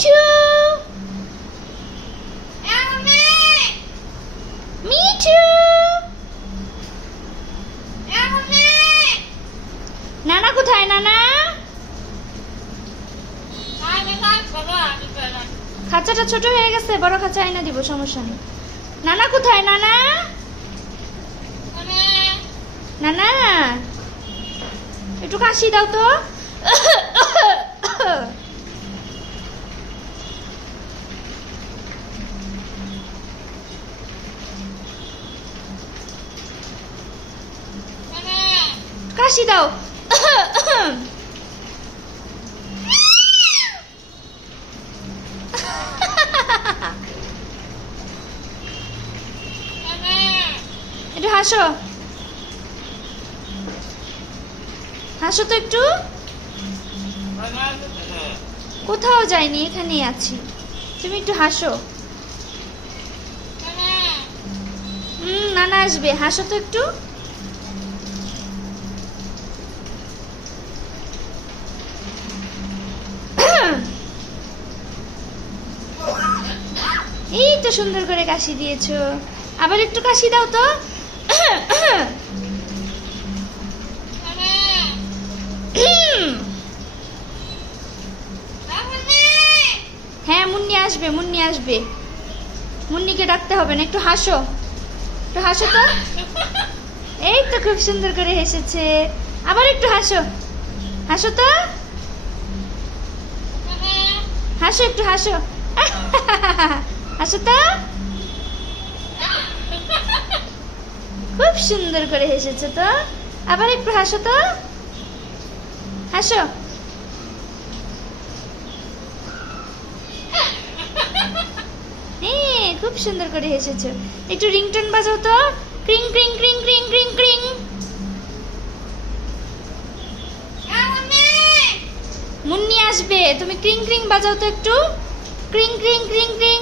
মিঠু মিঠু নানা কোথায় নানা? খাঁচাটা ছোট হয়ে গেছে, বড় খাঁচা আইনা দিব, সমস্যা নেই। নানা কোথায় নানা? নানা একটু কাশি দাও তো। কাশি দাও। একটু হাসো, হাসো তো একটু। কোথাও যাইনি, এখানেই আছি, তুমি একটু হাসো। নানা আসবে, হাসো তো একটু। এই তো সুন্দর করে কাশি দিয়েছো, আবার একটু কাশি দাও তো। হ্যাঁ মুন্নি আসবে, মুন্নি আসবে, মুন্নিকে ডাকতে হবে না, একটু হাসো, একটু হাসো তো। এই তো খুব সুন্দর করে হেসেছে, আবার একটু হাসো, হাসো তো, হাসো একটু হাসো। হাসো তো, খুব সুন্দর করে হেসেছে তো, আবার একটু হাসো তো, হাসো। হ্যাঁ খুব সুন্দর করে হেসেছো, একটু রিংটোন বাজাও তো, ক্রিং ক্রিং ক্রিং ক্রিং ক্রিং ক্রিং। মুন্নি আসবে, তুমি ক্রিং ক্রিং বাজাও তো একটু, ক্রিং ক্রিং ক্রিং ক্রিং।